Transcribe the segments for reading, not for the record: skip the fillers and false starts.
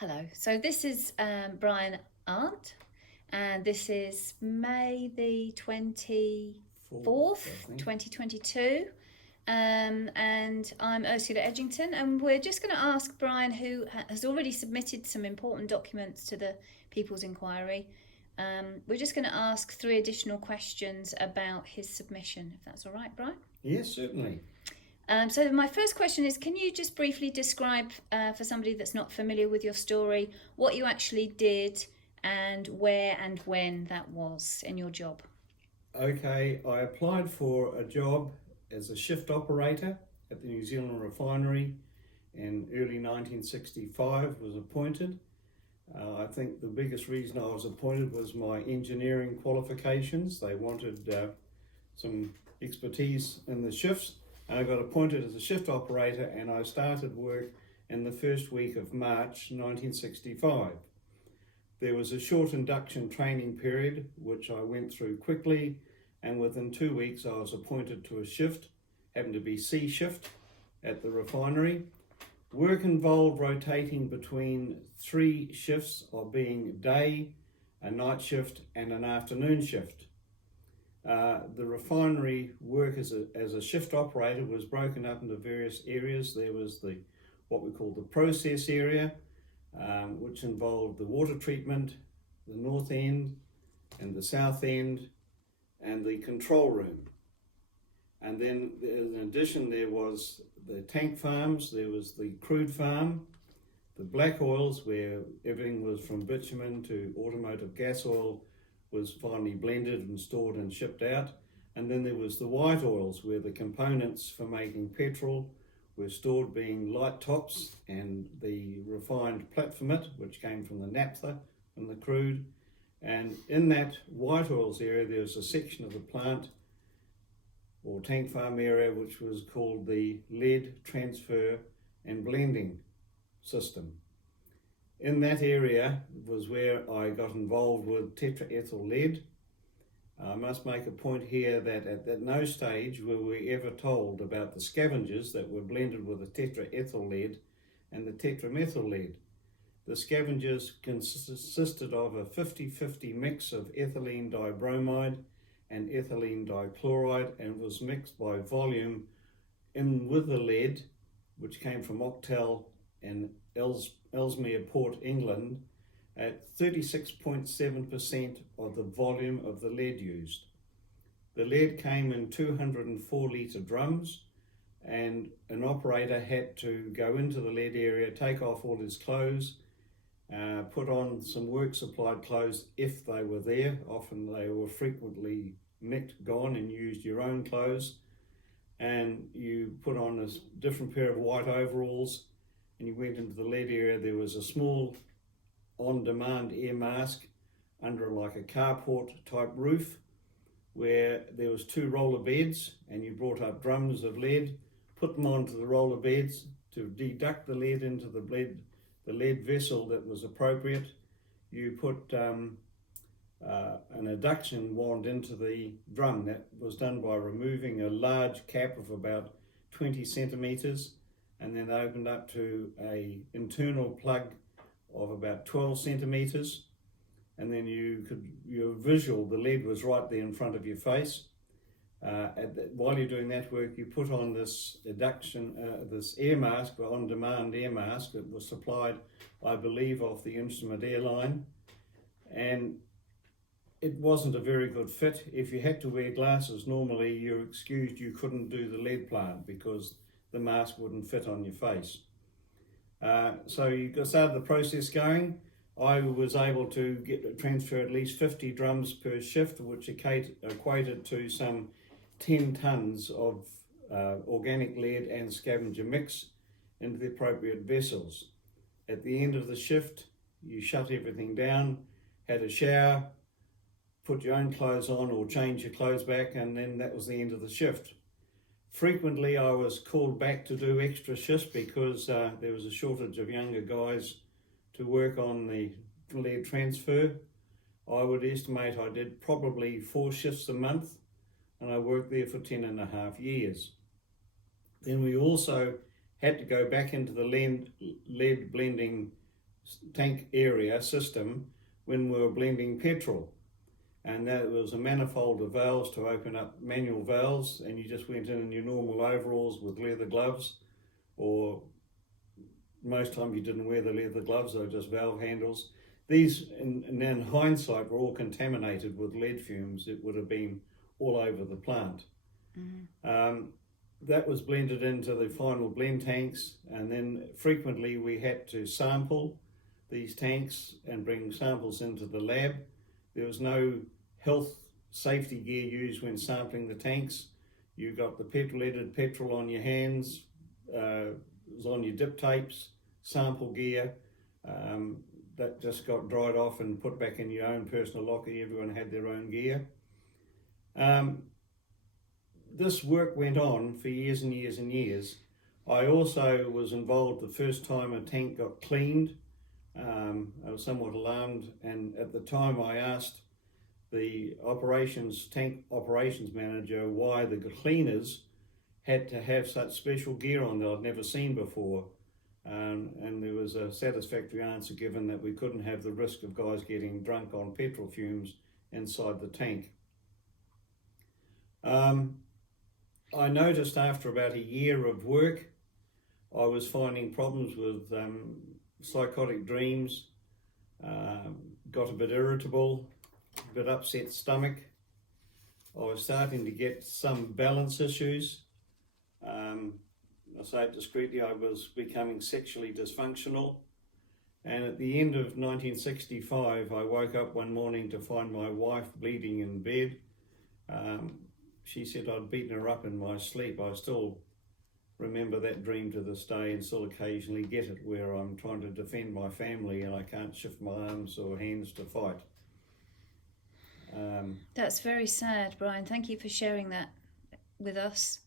Hello, so this is Brian Arndt, and this is May the 24th, 2022. And I'm Ursula Edgington, and we're just going to ask Brian, who has already submitted some important documents to the People's Inquiry. We're just going to ask 3 additional questions about his submission, if that's all right, Brian? Yes, certainly. So my first question is, can you just briefly describe, for somebody that's not familiar with your story, what you actually did and where and when that was in your job? Okay, I applied for a job as a shift operator at the New Zealand Refinery in early 1965, was appointed. I think the biggest reason I was appointed was my engineering qualifications. They wanted some expertise in the shifts. And I got appointed as a shift operator, and I started work in the first week of March 1965. There was a short induction training period, which I went through quickly, and within 2 weeks I was appointed to a shift, happened to be C shift at the refinery. Work involved rotating between 3 shifts of being day, a night shift, and an afternoon shift. The refinery work as a shift operator was broken up into various areas. There was what we call the process area, which involved the water treatment, the north end and the south end, and the control room. And then in addition there was the tank farms, there was the crude farm, the black oils where everything was from bitumen to automotive gas oil was finally blended and stored and shipped out. And then there was the white oils where the components for making petrol were stored, being light tops and the refined platformate, which came from the naphtha and the crude. And in that white oils area there was a section of the plant or tank farm area which was called the lead transfer and blending system. In that area was where I got involved with tetraethyl lead. I must make a point here that at no stage were we ever told about the scavengers that were blended with the tetraethyl lead and the tetramethyl lead. The scavengers consisted of a 50-50 mix of ethylene dibromide and ethylene dichloride, and was mixed by volume in with the lead, which came from Octal and Ellesmere Port, England, at 36.7% of the volume of the lead used. The lead came in 204 litre drums, and an operator had to go into the lead area, take off all his clothes, put on some work supplied clothes if they were there. Often they were frequently nicked, gone, and used your own clothes. And you put on a different pair of white overalls, and you went into the lead area. There was a small on-demand air mask under like a carport type roof where there was 2 roller beds, and you brought up drums of lead, put them onto the roller beds to deduct the lead into the lead vessel that was appropriate. You put an adduction wand into the drum. That was done by removing a large cap of about 20 centimetres and then opened up to an internal plug of about 12 centimetres, and then your visual, the lead was right there in front of your face. While you're doing that work, you put on this adduction, this air mask, or on-demand air mask that was supplied, I believe, off the Instrument airline, and it wasn't a very good fit. If you had to wear glasses, normally you're excused, you couldn't do the lead plant because the mask wouldn't fit on your face. So you started the process going. I was able to transfer at least 50 drums per shift, which equated to some 10 tonnes of organic lead and scavenger mix into the appropriate vessels. At the end of the shift, you shut everything down, had a shower, put your own clothes on or change your clothes back, and then that was the end of the shift. Frequently I was called back to do extra shifts because there was a shortage of younger guys to work on the lead transfer. I would estimate I did probably 4 shifts a month, and I worked there for 10.5 years. Then we also had to go back into the lead blending tank area system when we were blending petrol. And that was a manifold of valves to open up, manual valves, and you just went in your normal overalls with leather gloves, or most time you didn't wear the leather gloves, they were just valve handles. These, in hindsight, were all contaminated with lead fumes. It would have been all over the plant. Mm-hmm. That was blended into the final blend tanks, and then frequently we had to sample these tanks and bring samples into the lab. There was no health safety gear used when sampling the tanks. You got the leaded petrol on your hands, it was on your dip tapes, sample gear. That just got dried off and put back in your own personal locker. Everyone had their own gear. This work went on for years and years and years. I also was involved the first time a tank got cleaned. I was somewhat alarmed, and at the time I asked the tank operations manager why the cleaners had to have such special gear on that I'd never seen before. And there was a satisfactory answer given that we couldn't have the risk of guys getting drunk on petrol fumes inside the tank. I noticed after about a year of work, I was finding problems with psychotic dreams, got a bit irritable, a bit upset stomach. I was starting to get some balance issues. I say it discreetly, I was becoming sexually dysfunctional. And at the end of 1965, I woke up one morning to find my wife bleeding in bed. She said I'd beaten her up in my sleep. I still remember that dream to this day and still occasionally get it where I'm trying to defend my family and I can't shift my arms or hands to fight. That's very sad, Brian. Thank you for sharing that with us.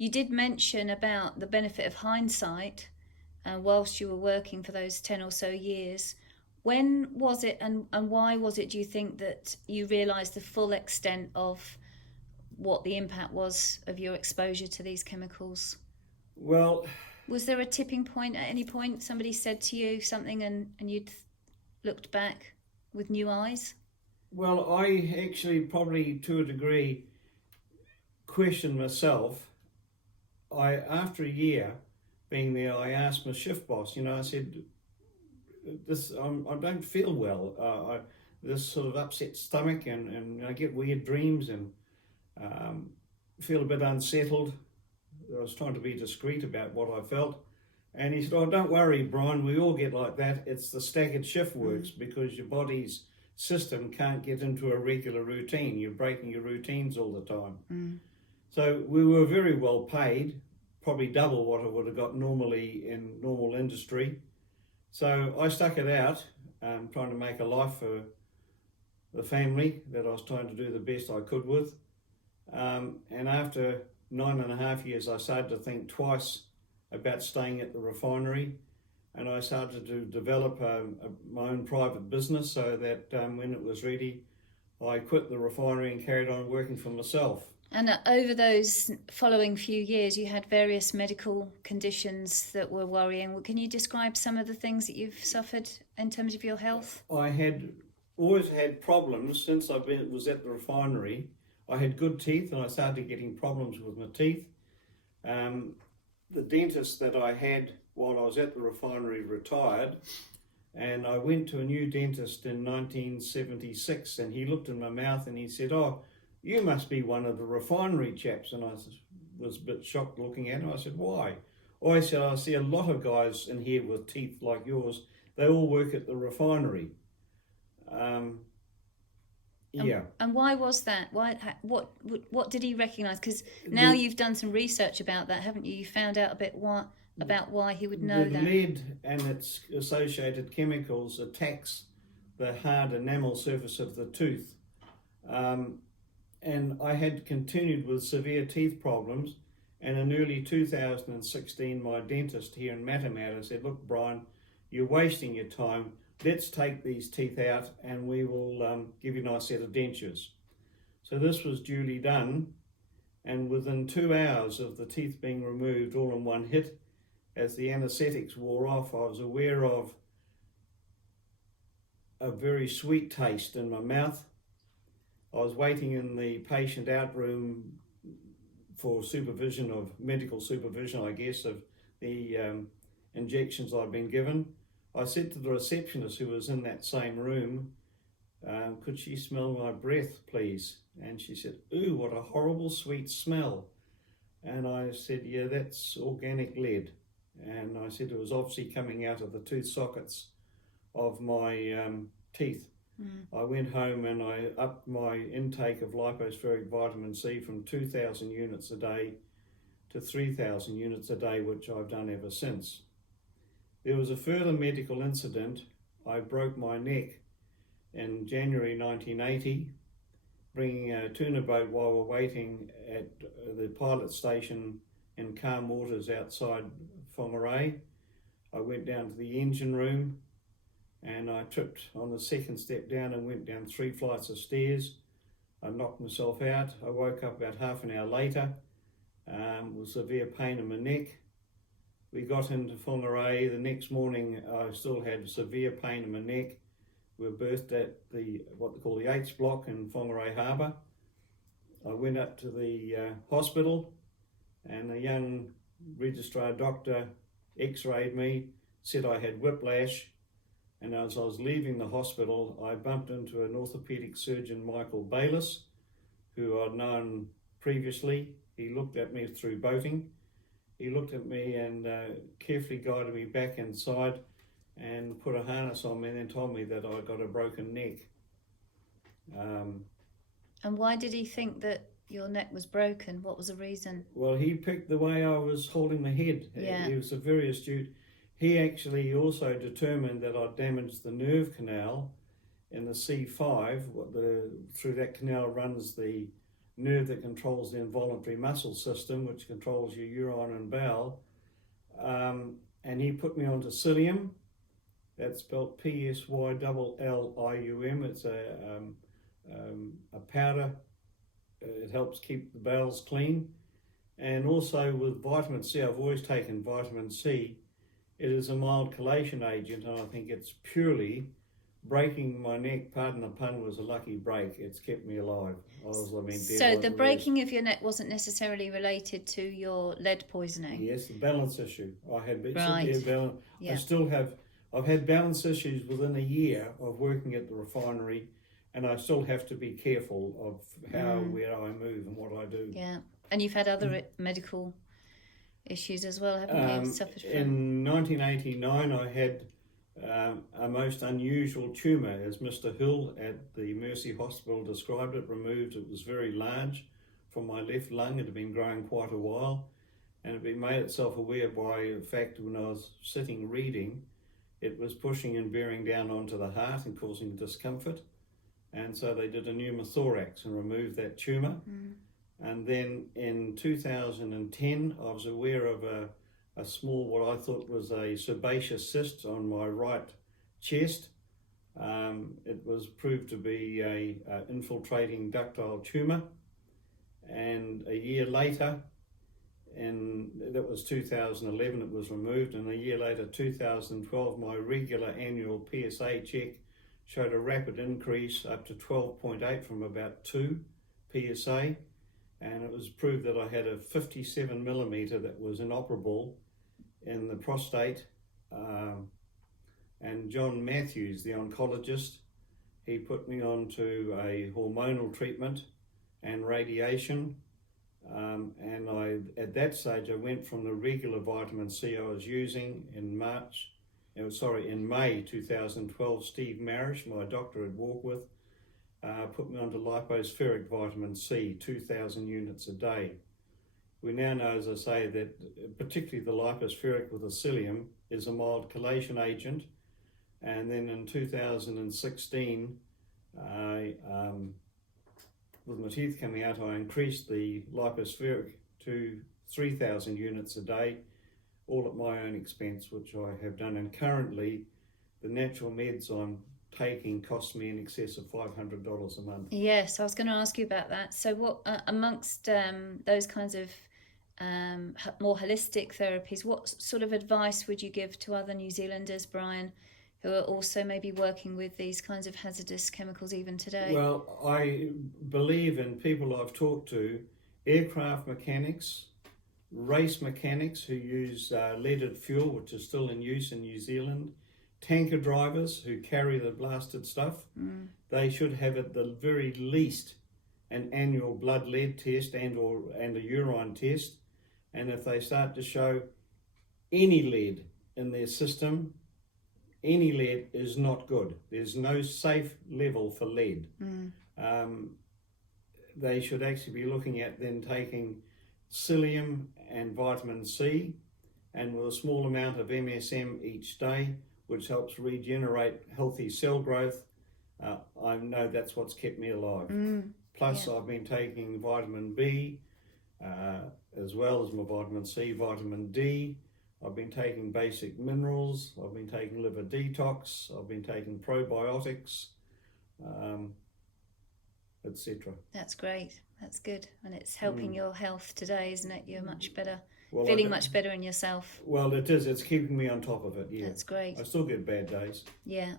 You did mention about the benefit of hindsight whilst you were working for those 10 or so years. When was it and why was it, do you think, that you realised the full extent of what the impact was of your exposure to these chemicals? Well, was there a tipping point at any point? Somebody said to you something and you'd looked back with new eyes? Well, I actually probably to a degree questioned myself. After a year being there, I asked my shift boss, I said, I don't feel well. This sort of upset stomach and I get weird dreams and feel a bit unsettled. I was trying to be discreet about what I felt. And he said, oh, don't worry, Brian, we all get like that. It's the staggered shift works because your body's system can't get into a regular routine. You're breaking your routines all the time. So we were very well paid, probably double what I would have got normally in normal industry. So I stuck it out, trying to make a life for the family that I was trying to do the best I could with. And after 9.5 years, I started to think twice about staying at the refinery, and I started to develop my own private business so that when it was ready, I quit the refinery and carried on working for myself. And over those following few years, you had various medical conditions that were worrying. Can you describe some of the things that you've suffered in terms of your health? I had always had problems since was at the refinery. I had good teeth and I started getting problems with my teeth. The dentist that I had while I was at the refinery retired, and I went to a new dentist in 1976, and he looked in my mouth and he said, oh, you must be one of the refinery chaps. And I was a bit shocked looking at him. I said, why? Oh, I said, I see a lot of guys in here with teeth like yours. They all work at the refinery. Yeah. And why was that? What did he recognise? Because now you've done some research about that, haven't you? You found out a bit about why he would know that. The lead and its associated chemicals attacks the hard enamel surface of the tooth. And I had continued with severe teeth problems, and in early 2016 my dentist here in Matamata said, look, Brian, you're wasting your time. Let's take these teeth out and we will give you a nice set of dentures. So this was duly done, and within 2 hours of the teeth being removed all in one hit, as the anaesthetics wore off, I was aware of a very sweet taste in my mouth. I was waiting in the patient out room for medical supervision, I guess, of the injections I'd been given. I said to the receptionist who was in that same room, could she smell my breath, please? And she said, ooh, what a horrible sweet smell. And I said, yeah, that's organic lead. And I said it was obviously coming out of the tooth sockets of my teeth. I went home and I upped my intake of lipospheric vitamin C from 2,000 units a day to 3,000 units a day, which I've done ever since. There was a further medical incident. I broke my neck in January 1980, bringing a tuna boat while we're waiting at the pilot station in calm waters outside Whangarei. I went down to the engine room and I tripped on the second step down and went down 3 flights of stairs. I knocked myself out. I woke up about half an hour later with severe pain in my neck. We got into Whangarei. The next morning I still had severe pain in my neck. We were berthed at what they call the H block in Whangarei Harbour. I went up to the hospital and a young registrar doctor x-rayed me, said I had whiplash, and as I was leaving the hospital I bumped into an orthopaedic surgeon, Michael Bayliss, who I'd known previously. He looked at me through boating. He looked at me and carefully guided me back inside and put a harness on me and then told me that I got a broken neck. And why did he think that your neck was broken? What was the reason? Well, he picked the way I was holding my head. Yeah. He was very astute. He actually also determined that I'd damaged the nerve canal in the C5. Through that canal runs the nerve that controls the involuntary muscle system, which controls your urine and bowel. And he put me onto psyllium. That's spelled P-S-Y-L-L-I-U-M. It's a powder. It helps keep the bowels clean. And also with vitamin C, I've always taken vitamin C. It is a mild chelation agent, and I think it's purely breaking my neck, pardon the pun, was a lucky break. It's kept me alive. So the breaking of your neck wasn't necessarily related to your lead poisoning? Yes, the balance issue. I had Right. balance. Yeah. I've had balance issues within a year of working at the refinery, and I still have to be careful of where I move and what I do. Yeah, and you've had other medical issues as well, haven't you? Suffered from? In 1989, I had a most unusual tumour, as Mr. Hill at the Mercy Hospital described it, removed. It was very large from my left lung. It had been growing quite a while, and it had been made itself aware by the fact when I was sitting reading, it was pushing and bearing down onto the heart and causing discomfort. And so they did a pneumothorax and removed that tumour. And then in 2010, I was aware of a small, what I thought was a sebaceous cyst on my right chest. It was proved to be a infiltrating ductile tumour. And a year later, that was 2011, it was removed. And a year later, 2012, my regular annual PSA check showed a rapid increase up to 12.8 from about 2 PSA. And it was proved that I had a 57 millimetre that was inoperable in the prostate. And John Matthews, the oncologist, he put me onto a hormonal treatment and radiation. And at that stage, I went from the regular vitamin C I was using in May 2012. Steve Marish, my doctor I'd walked with, put me onto lipospheric vitamin C, 2,000 units a day. We now know, as I say, that particularly the lipospheric with the psyllium is a mild chelation agent. And then in 2016, with my teeth coming out, I increased the lipospheric to 3,000 units a day, all at my own expense, which I have done. And currently, the natural meds I'm taking costs me in excess of $500 a month. Yes, I was going to ask you about that. So what, amongst those kinds of more holistic therapies, what sort of advice would you give to other New Zealanders, Brian, who are also maybe working with these kinds of hazardous chemicals even today? Well, I believe in people I've talked to, aircraft mechanics, race mechanics who use leaded fuel, which is still in use in New Zealand, tanker drivers who carry the blasted stuff. They should have at the very least an annual blood lead test and a urine test. And if they start to show any lead in their system, any lead is not good. There's no safe level for lead. They should actually be looking at then taking psyllium and vitamin C, and with a small amount of MSM each day, which helps regenerate healthy cell growth. I know that's what's kept me alive. Plus, I've been taking vitamin B, as well as my vitamin C, vitamin D. I've been taking basic minerals. I've been taking liver detox. I've been taking probiotics, etc. That's great. That's good. And it's helping your health today, isn't it? You're much better, Well, feeling much better in yourself. Well, it is. It's keeping me on top of it, yeah. That's great. I still get bad days. Yeah.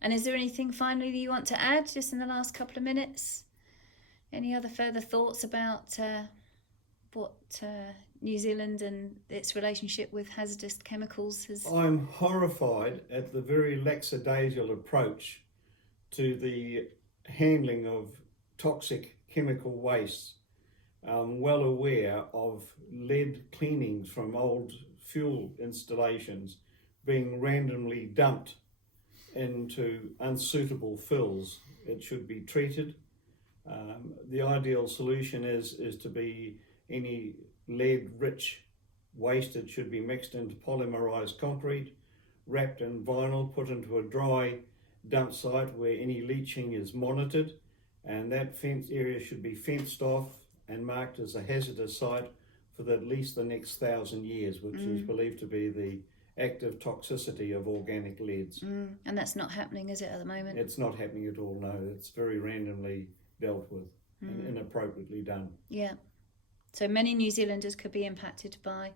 And is there anything finally that you want to add just in the last couple of minutes? Any other further thoughts about what New Zealand and its relationship with hazardous chemicals has? I'm horrified at the very lackadaisical approach to the handling of toxic chemical waste. I'm well aware of lead cleanings from old fuel installations being randomly dumped into unsuitable fills. It should be treated. The ideal solution is to be any lead-rich waste. It should be mixed into polymerized concrete, wrapped in vinyl, put into a dry dump site where any leaching is monitored, and that fence area should be fenced off and marked as a hazardous site for at least the next 1,000 years, which is believed to be the active toxicity of organic leads. And that's not happening, is it, at the moment? It's not happening at all, no. It's very randomly dealt with and inappropriately done. Yeah. So many New Zealanders could be impacted by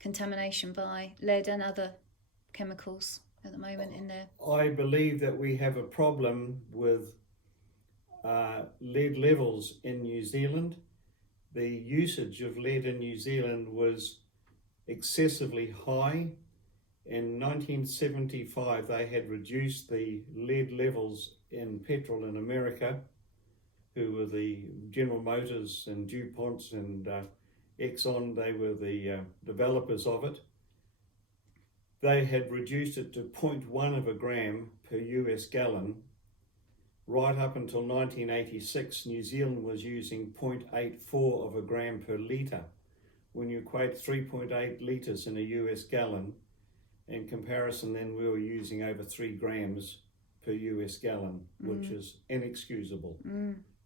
contamination by lead and other chemicals at the moment in there. I believe that we have a problem with lead levels in New Zealand. The usage of lead in New Zealand was excessively high. In 1975, they had reduced the lead levels in petrol in America, who were the General Motors and DuPonts and Exxon. They were the developers of it. They had reduced it to 0.1 of a gram per US gallon. Right up until 1986, New Zealand was using 0.84 of a gram per litre. When you equate 3.8 litres in a US gallon, in comparison then we were using over 3 grams per US gallon, which is inexcusable,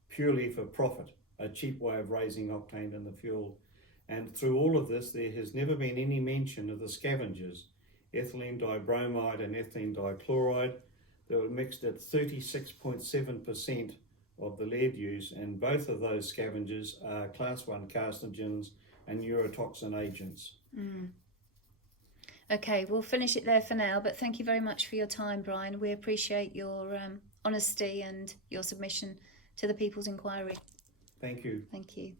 purely for profit, a cheap way of raising octane in the fuel. And through all of this, there has never been any mention of the scavengers, ethylene dibromide and ethylene dichloride. They were mixed at 36.7% of the lead use, and both of those scavengers are class 1 carcinogens and neurotoxin agents. Okay, we'll finish it there for now, but thank you very much for your time, Brian. We appreciate your honesty and your submission to the People's Inquiry. Thank you. Thank you.